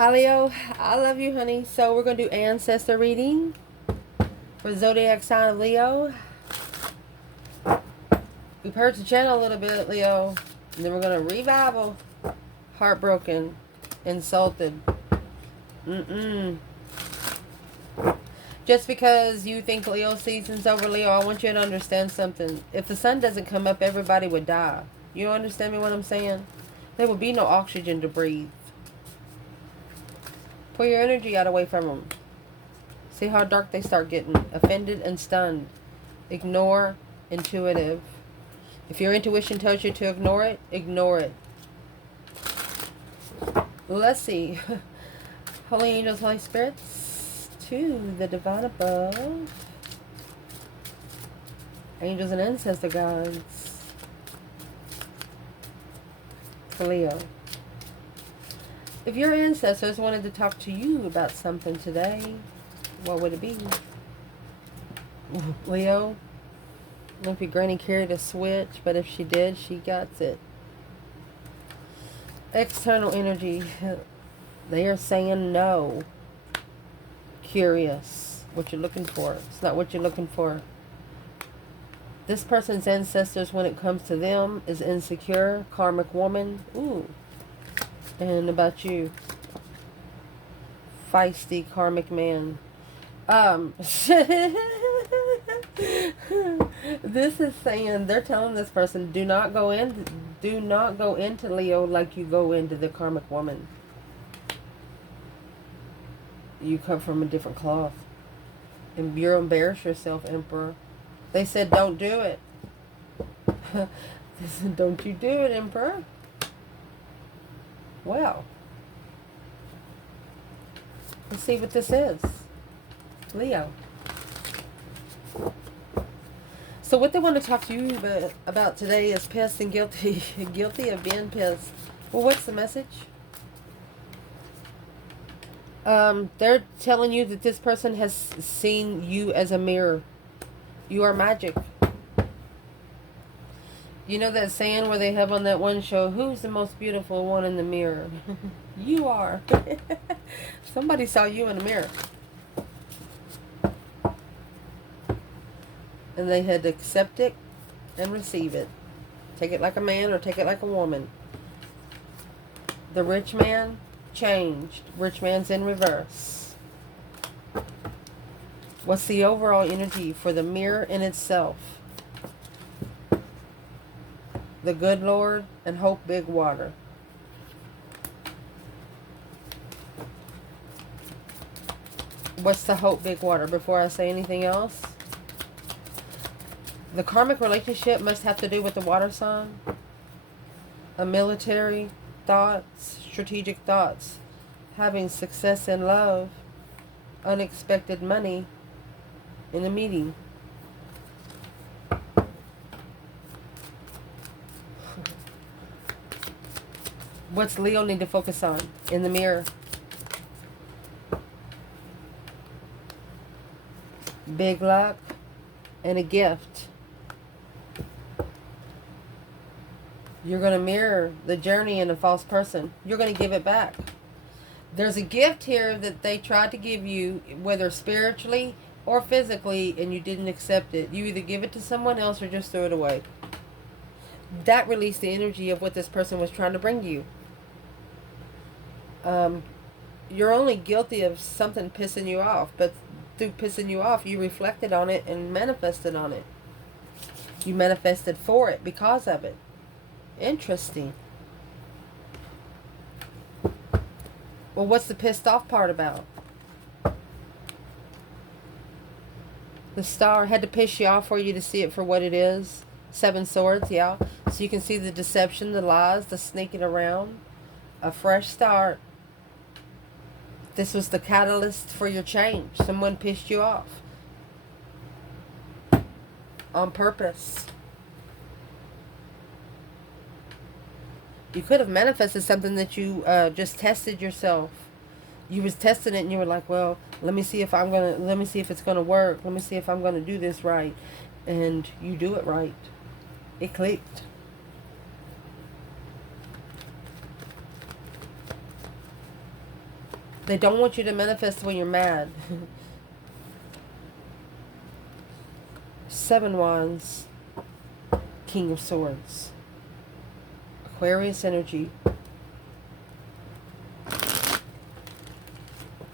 Hi Leo, I love you, honey. So we're going to do ancestor reading for zodiac sign of Leo. We've heard the channel a little bit, Leo. And then we're going to revival. Heartbroken. Insulted. Just because you think Leo season's over, Leo, I want you to understand something. If the sun doesn't come up, everybody would die. You understand me what I'm saying? There would be no oxygen to breathe. Pull your energy out away from them. See how dark they start getting. Offended and stunned. Ignore. Intuitive. If your intuition tells you to ignore it, ignore it. Let's see. Holy angels, Holy spirits, to the divine above. Angels and ancestor guides. For Leo. If your ancestors wanted to talk to you about something today, what would it be? Leo? I don't know if your granny carried a switch, but if she did, she got it. External energy. They are saying no. Curious. What you're looking for. It's not what you're looking for. This person's ancestors, when it comes to them, is insecure. Karmic woman. Ooh. And about you. Feisty karmic man. This is saying, they're telling this person, do not go into Leo like you go into the karmic woman. You come from a different cloth. And you'll embarrass yourself, Emperor. They said, don't do it. They said, don't you do it, Emperor. Well. Let's see what this is. Leo. So what they want to talk to you about today is pissed and guilty. Guilty of being pissed. Well, what's the message? They're telling you that this person has seen you as a mirror. You are magic. You know that saying where they have on that one show, who's the most beautiful one in the mirror? You are. Somebody saw you in the mirror. And they had to accept it and receive it. Take it like a man or take it like a woman. The rich man changed. Rich man's in reverse. What's the overall energy for the mirror in itself? The good Lord and hope big water. What's the hope big water before I say anything else? The karmic relationship must have to do with the water sign. A military thoughts, strategic thoughts, having success in love, unexpected money in a meeting. What's Leo need to focus on in the mirror? Big luck and a gift. You're going to mirror the journey in a false person. You're going to give it back. There's a gift here that they tried to give you, whether spiritually or physically, and you didn't accept it. You either give it to someone else or just throw it away. That released the energy of what this person was trying to bring to you. You're only guilty of something pissing you off, but through pissing you off, you reflected on it and manifested on it. You manifested for it because of it. Interesting. Well, what's the pissed off part about? The star had to piss you off for you to see it for what it is. 7 swords, yeah. So you can see the deception, the lies, the sneaking around. A fresh start. This was the catalyst for your change. Someone pissed you off. On purpose. You could have manifested something that you just tested yourself. You was testing it and you were like, well, let me see if it's gonna work. Let me see if I'm gonna do this right. And you do it right. It clicked. They don't want you to manifest when you're mad. 7 Wands. King of Swords. Aquarius energy.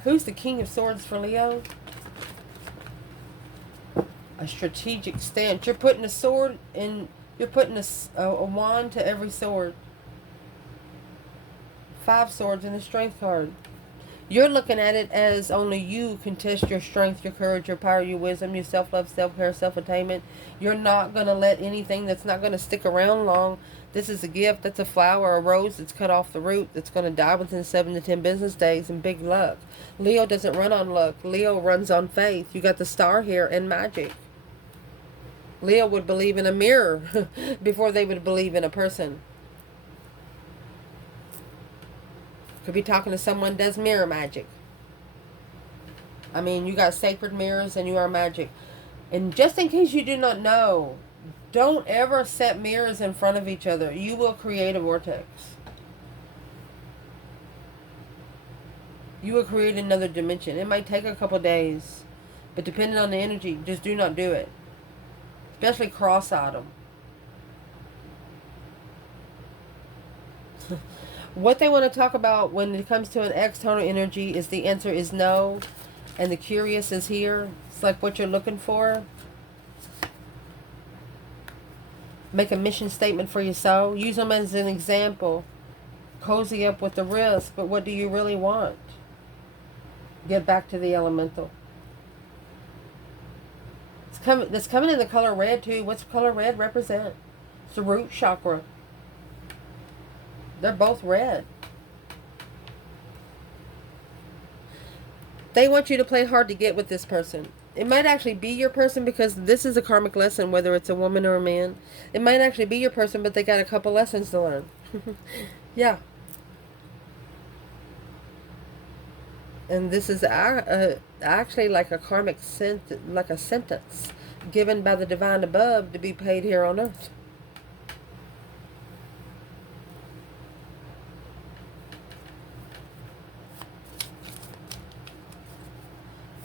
Who's the King of Swords for Leo? A strategic stance. You're putting a sword in, you're putting a wand to every sword. 5 swords in the strength card. You're looking at it as only you can test your strength, your courage, your power, your wisdom, your self-love, self-care, self-attainment. You're not going to let anything that's not going to stick around long. This is a gift. That's a flower, a rose that's cut off the root, that's going to die within 7 to 10 business days, and big luck. Leo doesn't run on luck. Leo runs on faith. You got the star here and magic. Leo would believe in a mirror before they would believe in a person. Could be talking to someone does mirror magic. I mean, you got sacred mirrors and you are magic. And just in case you do not know, don't ever set mirrors in front of each other. You will create a vortex. You will create another dimension. It might take a couple days, but depending on the energy, just do not do it. Especially cross-eyed them. What they want to talk about when it comes to an external energy is the answer is no. And the curious is here. It's like what you're looking for. Make a mission statement for your soul. Use them as an example. Cozy up with the risk. But what do you really want? Get back to the elemental. It's coming in the color red too. What's color red represent? It's the root chakra. They're both red. They want you to play hard to get with this person. It might actually be your person because this is a karmic lesson, whether it's a woman or a man. It might actually be your person, but they got a couple lessons to learn. Yeah. And this is actually like a karmic like a sentence given by the divine above to be paid here on earth.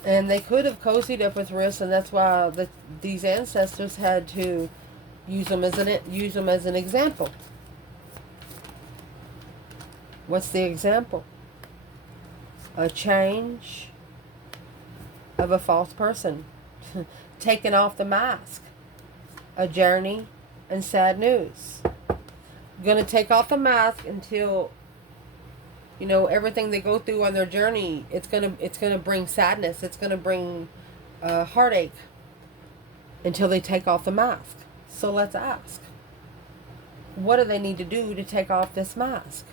And they could have cozied up with risk, and that's why these ancestors had to use them as an example. What's the example? A change of a false person, taking off the mask, a journey, and sad news. Going to take off the mask until, you know, everything they go through on their journey, it's gonna bring sadness. It's gonna bring heartache until they take off the mask. So let's ask, what do they need to do to take off this mask?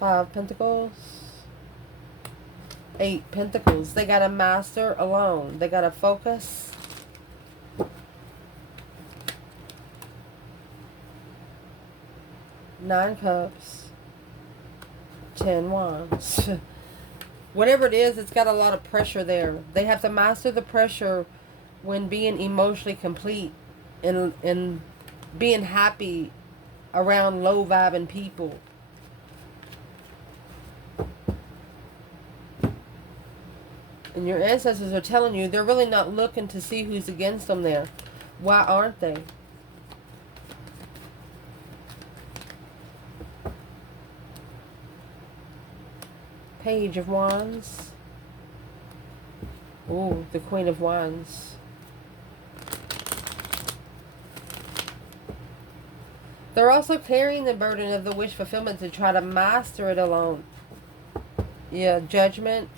5 Pentacles, 8 Pentacles. They got to master alone. They got to focus. 9 Cups, 10 Wands. Whatever it is, it's got a lot of pressure there. They have to master the pressure when being emotionally complete and being happy around low vibing people. And your ancestors are telling you they're really not looking to see who's against them there. Why aren't they? Page of Wands. Ooh, the Queen of Wands. They're also carrying the burden of the wish fulfillment to try to master it alone. Yeah, Judgment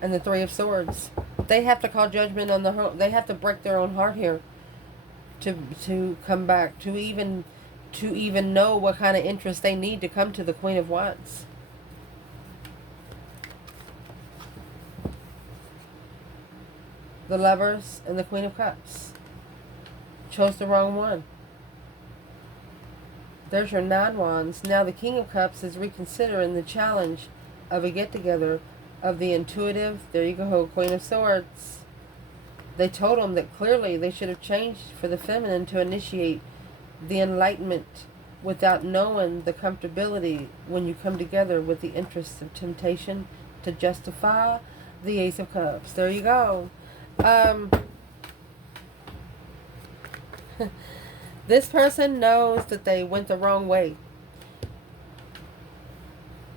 and the 3 of Swords. They have to call judgment on they have to break their own heart here to come back, to even know what kind of interest they need to come to the Queen of Wands. The Lovers and the Queen of Cups. Chose the wrong one. There's your 9 Wands. Now the King of Cups is reconsidering the challenge of a get-together of the intuitive. There you go, Queen of Swords. They told them that clearly they should have changed for the feminine to initiate the enlightenment without knowing the comfortability when you come together with the interests of temptation to justify the Ace of Cups. There you go. This person knows that they went the wrong way.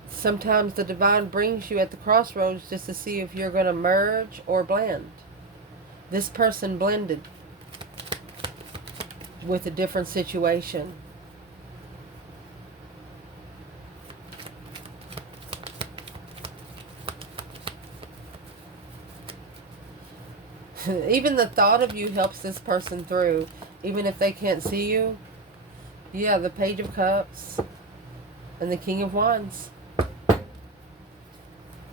Sometimes the divine brings you at the crossroads just to see if you're going to merge or blend. This person blended with a different situation. Even the thought of you helps this person through, even if they can't see you. Yeah, the Page of Cups and the King of Wands.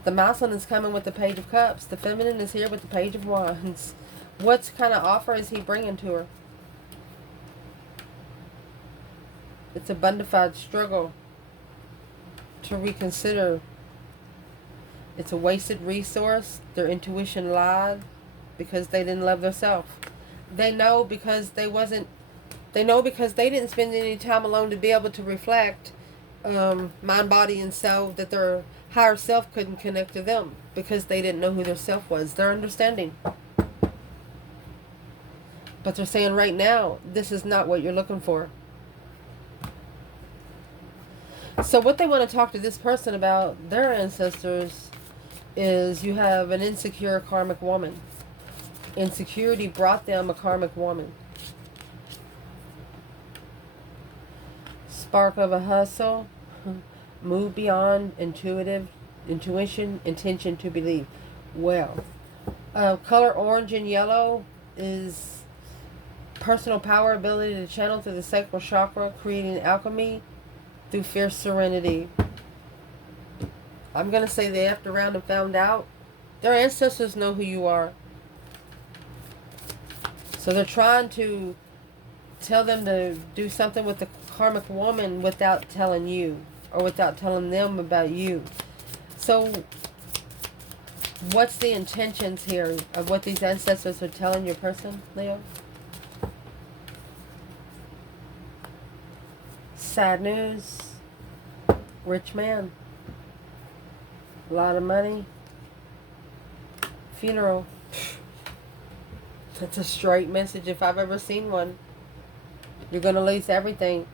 The masculine is coming with the Page of Cups. The feminine is here with the Page of Wands. What kind of offer is he bringing to her? It's a bonafide struggle to reconsider. It's a wasted resource. Their intuition lied because they didn't love themselves. They know because they didn't spend any time alone to be able to reflect mind, body, and soul, that their higher self couldn't connect to them because they didn't know who their self was. They're understanding. But they're saying right now, this is not what you're looking for. So what they want to talk to this person about, their ancestors, is you have an insecure karmic woman. Insecurity brought them a karmic woman. Spark of a hustle. Move beyond intuition, intention to believe. Well, color orange and yellow is personal power, ability to channel through the sacral chakra, creating alchemy through fierce serenity. I'm going to say they effed around and found out. Their ancestors know who you are. So they're trying to tell them to do something with the karmic woman without telling you, or without telling them about you. So what's the intentions here of what these ancestors are telling your person, Leo? Sad news. Rich man. A lot of money. Funeral. That's a straight message if I've ever seen one. You're going to lose everything.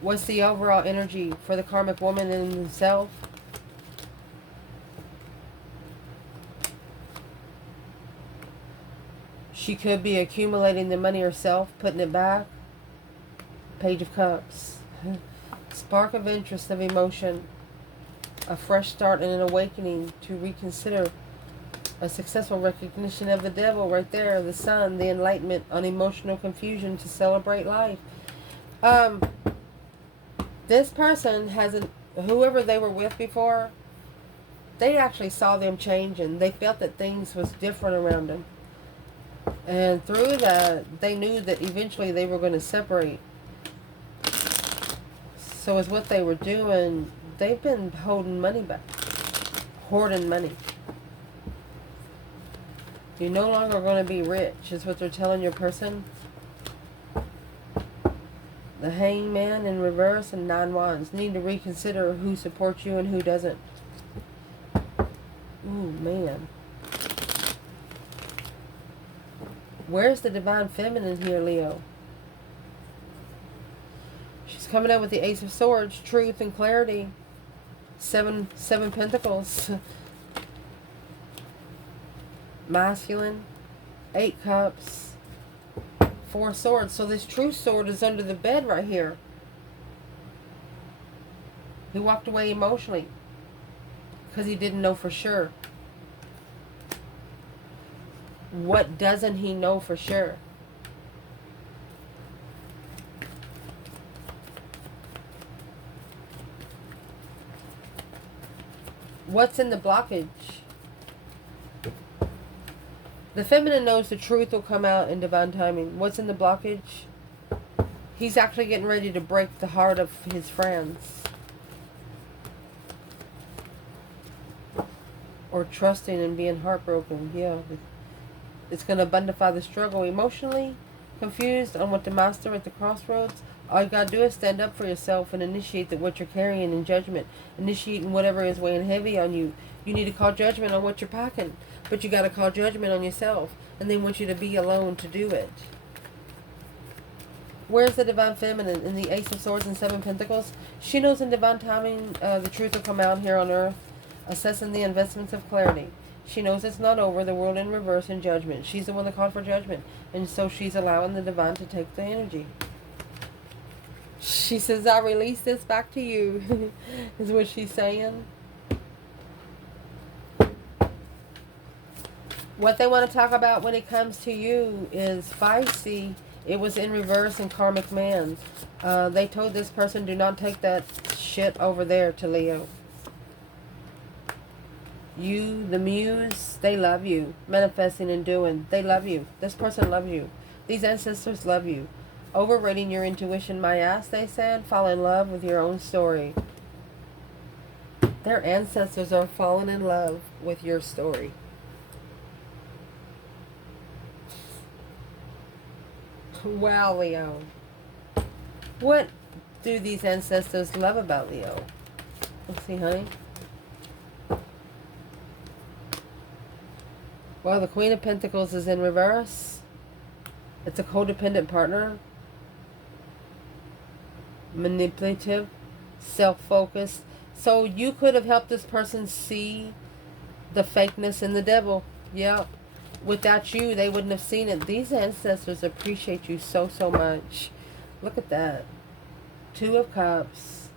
What's the overall energy for the karmic woman in himself? She could be accumulating the money herself, putting it back. Page of Cups. Spark of interest, of emotion. A fresh start and an awakening to reconsider. A successful recognition of the devil right there. The sun, the enlightenment on emotional confusion to celebrate life. This person hasn't, whoever they were with before, they actually saw them changing. They felt that things was different around them. And through that, they knew that eventually they were going to separate. So as what they were doing, they've been holding money back. Hoarding money. You're no longer going to be rich, is what they're telling your person. The Hangman in reverse and 9 Wands. Need to reconsider who supports you and who doesn't. Ooh, man. Where's the divine feminine here, Leo? She's coming out with the Ace of Swords, truth and clarity. Seven Pentacles. Masculine. 8 Cups. 4 Swords. So this true sword is under the bed right here. He walked away emotionally because he didn't know for sure. What doesn't he know for sure? What's in the blockage? The feminine knows the truth will come out in divine timing. What's in the blockage? He's actually getting ready to break the heart of his friends. Or trusting and being heartbroken. Yeah. It's going to abundify the struggle emotionally, confused on what to master at the crossroads. All you got to do is stand up for yourself and initiate what you're carrying in judgment. Initiating whatever is weighing heavy on you. You need to call judgment on what you're packing. But you got to call judgment on yourself. And they want you to be alone to do it. Where's the divine feminine in the Ace of Swords and Seven Pentacles? She knows in divine timing the truth will come out here on earth, assessing the investments of clarity. She knows it's not over, the world in reverse in judgment. She's the one that called for judgment. And so she's allowing the divine to take the energy. She says, I release this back to you, is what she's saying. What they want to talk about when it comes to you is feisty. It was in reverse in Karmic Man. They told this person, do not take that shit over there to Leo. You, the muse, they love you. Manifesting and doing. They love you. This person loves you. These ancestors love you. Overrating your intuition, my ass, they said. Fall in love with your own story. Their ancestors are falling in love with your story. Wow, Leo. What do these ancestors love about Leo? Let's see, honey. Well, the Queen of Pentacles is in reverse. It's a codependent partner. Manipulative. Self-focused. So you could have helped this person see the fakeness in the devil. Yep. Without you, they wouldn't have seen it. These ancestors appreciate you so, so much. Look at that. Two of Cups.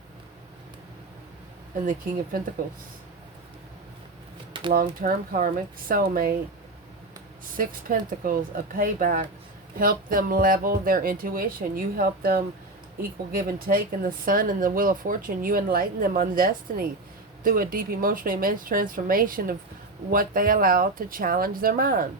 And the King of Pentacles. Long-term karmic, soulmate. Six Pentacles, a payback. Help them level their intuition. You help them equal give and take. And the Sun and the Wheel of Fortune, you enlighten them on destiny through a deep, emotional, immense transformation of what they allow to challenge their mind.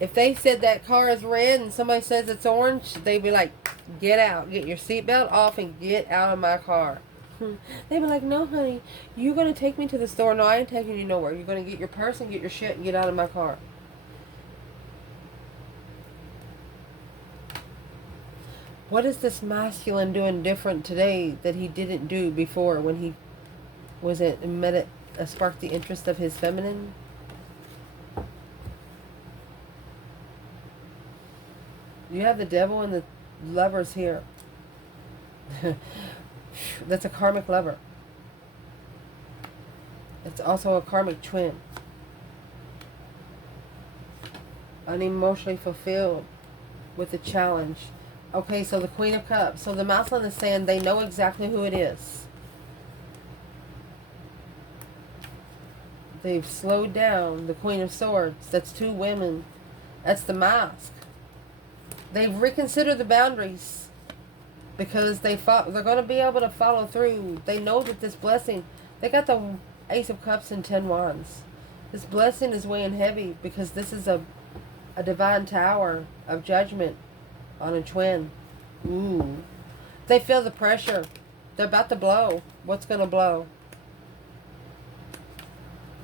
If they said that car is red and somebody says it's orange, they'd be like, get out, get your seatbelt off and get out of my car. They'd be like, no honey, you're going to take me to the store. No, I ain't taking you nowhere. You're going to get your purse and get your shit and get out of my car. What is this masculine doing different today that he didn't do before when he sparked the interest of his feminine? You have the devil and the lovers here. That's a karmic lover. It's also a karmic twin. Unemotionally fulfilled with a challenge. Okay, so the Queen of Cups. So the masculine is saying they know exactly who it is. They've slowed down. The Queen of Swords. That's two women. That's the mask. They've reconsidered the boundaries because they're going to be able to follow through. They know that this blessing, they got the Ace of Cups and 10 Wands. This blessing is weighing heavy because this is a divine tower of judgment on a twin. Ooh. They feel the pressure. They're about to blow. What's going to blow?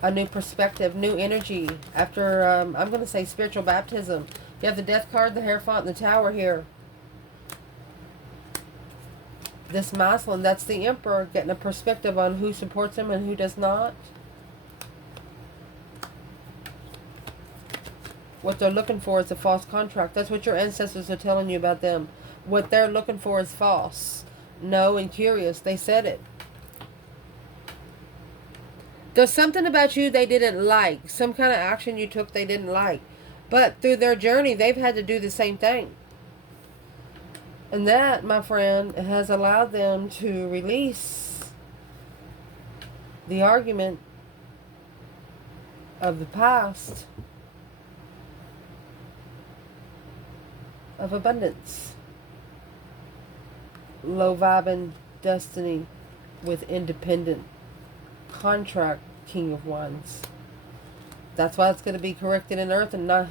A new perspective, new energy. After, I'm going to say spiritual baptism. You have the Death card, the Hierophant, and the Tower here. This masculine, that's the Emperor, getting a perspective on who supports him and who does not. What they're looking for is a false contract. That's what your ancestors are telling you about them. What they're looking for is false. No and curious. They said it. There's something about you they didn't like. Some kind of action you took they didn't like. But through their journey, they've had to do the same thing. And that, my friend, has allowed them to release the argument of the past of abundance. Low vibing destiny with independent contract King of Wands. That's why it's going to be corrected in earth and not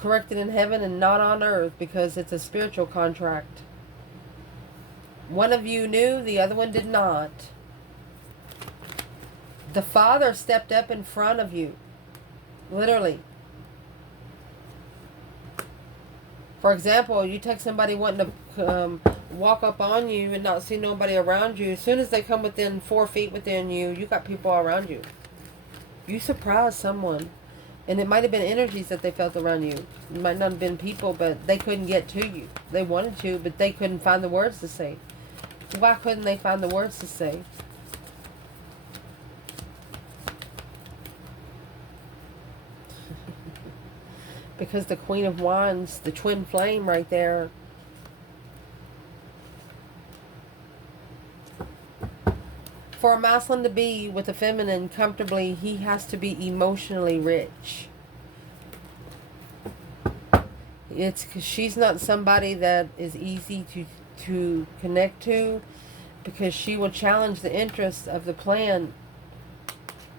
corrected in heaven and not on earth, because it's a spiritual contract. One of you knew, the other one did not. The Father stepped up in front of you. Literally. For example, you take somebody wanting to walk up on you and not see nobody around you. As soon as they come within 4 feet within you, you got people around you. You surprised someone. And it might have been energies that they felt around you. It might not have been people, but they couldn't get to you. They wanted to, but they couldn't find the words to say. Why couldn't they find the words to say? Because the Queen of Wands, the twin flame right there. For a masculine to be with a feminine comfortably, he has to be emotionally rich. It's because she's not somebody that is easy to connect to, because she will challenge the interests of the plan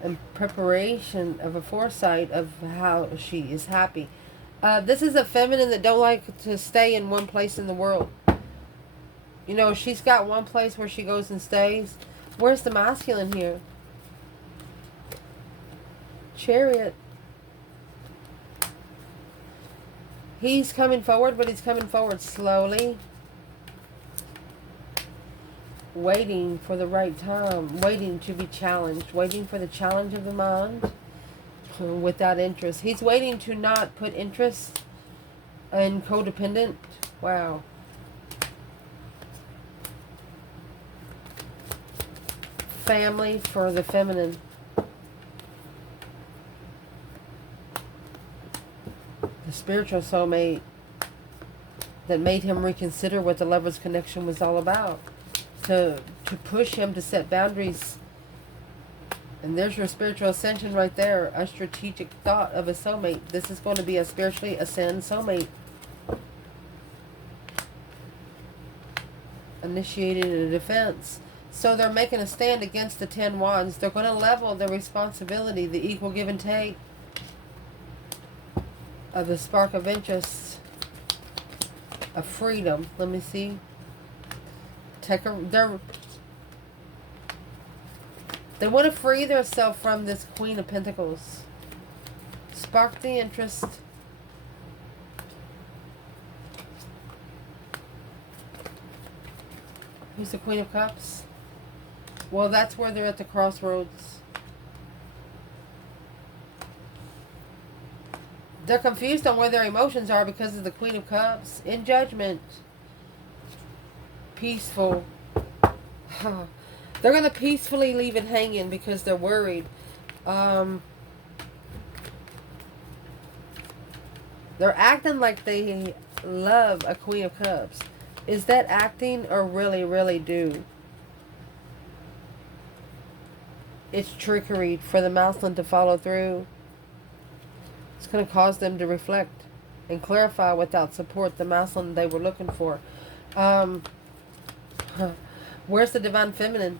and preparation of a foresight of how she is happy. This is a feminine that don't like to stay in one place in the world. You know, she's got one place where she goes and stays. Where's the masculine here? Chariot. He's coming forward, but he's coming forward slowly. Waiting for the right time. Waiting to be challenged. Waiting for the challenge of the mind. Without interest. He's waiting to not put interest in codependent. Wow. Family for the feminine. The spiritual soulmate that made him reconsider what the lover's connection was all about. To push him to set boundaries. And there's your spiritual ascension right there. A strategic thought of a soulmate. This is going to be a spiritually ascend soulmate. Initiated a defense. So they're making a stand against the 10 wands. They're going to level their responsibility. The equal give and take. Of the spark of interest. Of freedom. Let me see. They want to free themselves from this Queen of Pentacles. Spark the interest. Who's the Queen of Cups? Well, that's where they're at the crossroads. They're confused on where their emotions are because of the Queen of Cups. In judgment. Peaceful. They're going to peacefully leave it hanging because they're worried. They're acting like they love a Queen of Cups. Is that acting or really, really do? It's trickery for the masculine to follow through. It's going to cause them to reflect and clarify without support the masculine they were looking for. Where's the divine feminine?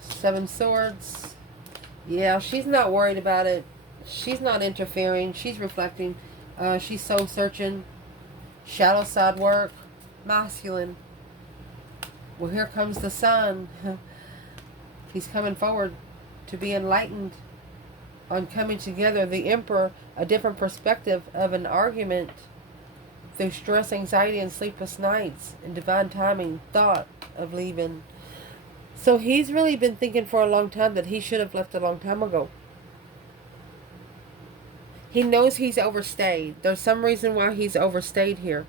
7 swords. Yeah, she's not worried about it. She's not interfering. She's reflecting. She's soul searching. Shadow side work. Masculine. Well, here comes the sun. He's coming forward to be enlightened on coming together. The Emperor, a different perspective of an argument. Through stress, anxiety, and sleepless nights, and divine timing, thought of leaving. So he's really been thinking for a long time that he should have left a long time ago. He knows he's overstayed. There's some reason why he's overstayed here.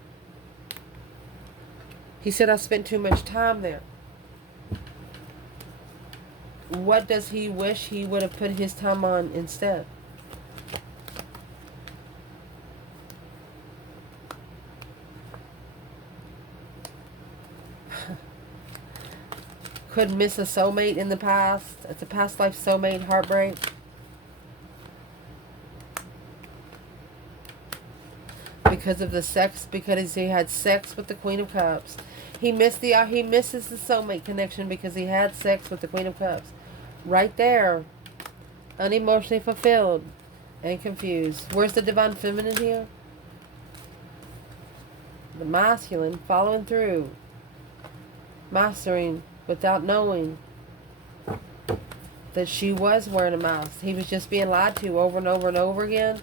He said, I spent too much time there. What does he wish he would have put his time on instead? Could miss a soulmate in the past. It's a past life soulmate, heartbreak. Because of the sex, because he had sex with the Queen of Cups. He misses the soulmate connection because he had sex with the Queen of Cups. Right there. Unemotionally fulfilled and confused. Where's the divine feminine here? The masculine following through. Mastering. Without knowing that she was wearing a mask. He was just being lied to over and over and over again.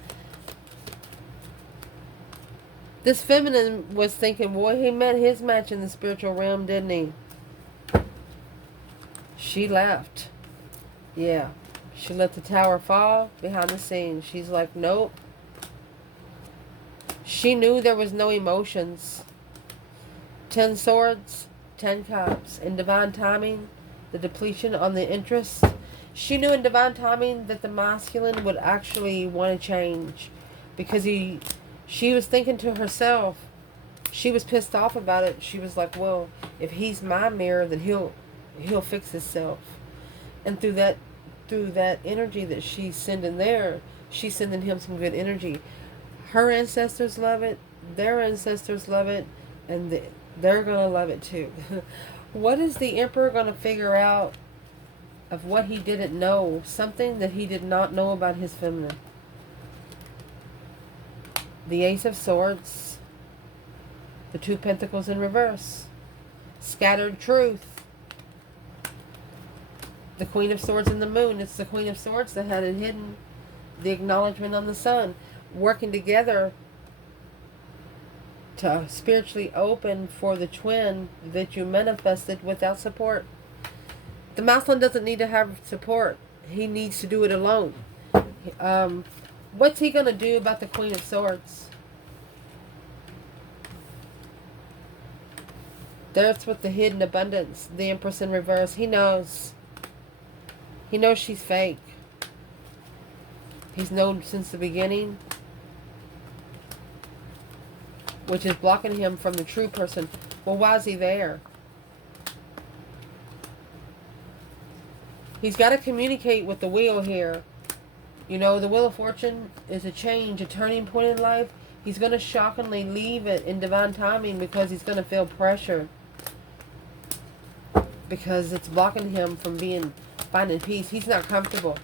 This feminine was thinking, boy, he met his match in the spiritual realm, didn't he? She left. Yeah. She let the tower fall behind the scenes. She's like, nope. She knew there was no emotions. 10 swords, 10 cups. In divine timing, the depletion on the interest. She knew in divine timing that the masculine would actually want to change. Because she was thinking to herself, she was pissed off about it. She was like, well, if he's my mirror, then he'll fix himself. And through that energy that she's sending there, she's sending him some good energy. Her ancestors love it, their ancestors love it, and they're going to love it too. What is the Emperor going to figure out of what he didn't know? Something that he did not know about his feminine. The Ace of Swords, the 2 Pentacles in reverse, scattered truth. The Queen of Swords and the Moon. It's the Queen of Swords that had it hidden. The acknowledgement on the Sun. Working together to spiritually open for the twin that you manifested without support. The masculine doesn't need to have support. He needs to do it alone. What's he going to do about the Queen of Swords? There's with the hidden abundance. The Empress in reverse. He knows. He knows she's fake. He's known since the beginning, which is blocking him from the true person. Well, why is he there? He's got to communicate with the wheel here. You know, the Wheel of Fortune is a change, a turning point in life. He's going to shockingly leave it in divine timing because he's going to feel pressure. Because it's blocking him from finding peace. He's not comfortable.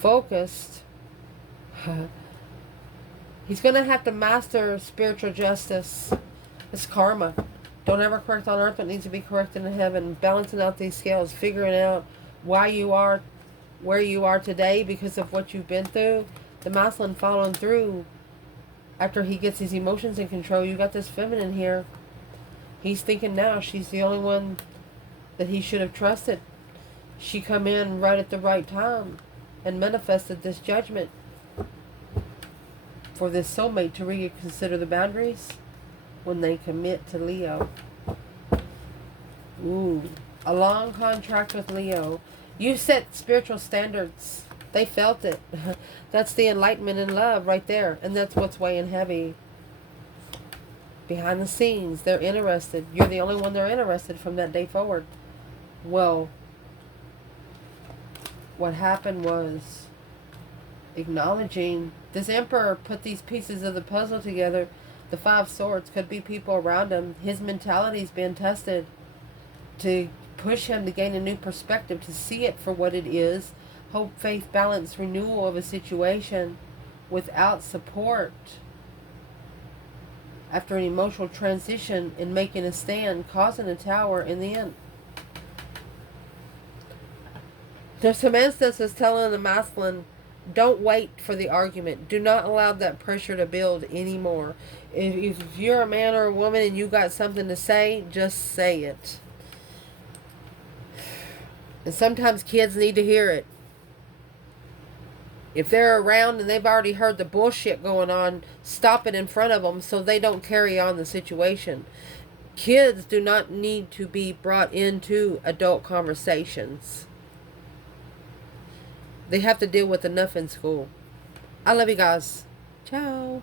Focused. He's going to have to master spiritual justice. It's karma. Don't ever correct on earth what needs to be corrected in heaven. Balancing out these scales. Figuring out why you are where you are today because of what you've been through. The masculine following through. After he gets his emotions in control, you got this feminine here. He's thinking now she's the only one that he should have trusted. She come in right at the right time and manifested this judgment for this soulmate to reconsider the boundaries when they commit to Leo. Ooh, a long contract with Leo. You set spiritual standards. They felt it. That's the enlightenment in love right there. And that's what's weighing heavy. Behind the scenes, they're interested. You're the only one they're interested from that day forward. Well, what happened was acknowledging this Emperor put these pieces of the puzzle together. The 5 Swords could be people around him. His mentality's been tested to push him to gain a new perspective, to see it for what it is. Hope, faith, balance, renewal of a situation without support. After an emotional transition and making a stand, causing a tower in the end. There's some ancestors telling the masculine, don't wait for the argument. Do not allow that pressure to build anymore. If you're a man or a woman and you got something to say, just say it. And sometimes kids need to hear it. If they're around and they've already heard the bullshit going on, stop it in front of them so they don't carry on the situation. Kids do not need to be brought into adult conversations. They have to deal with enough in school. I love you guys. Ciao.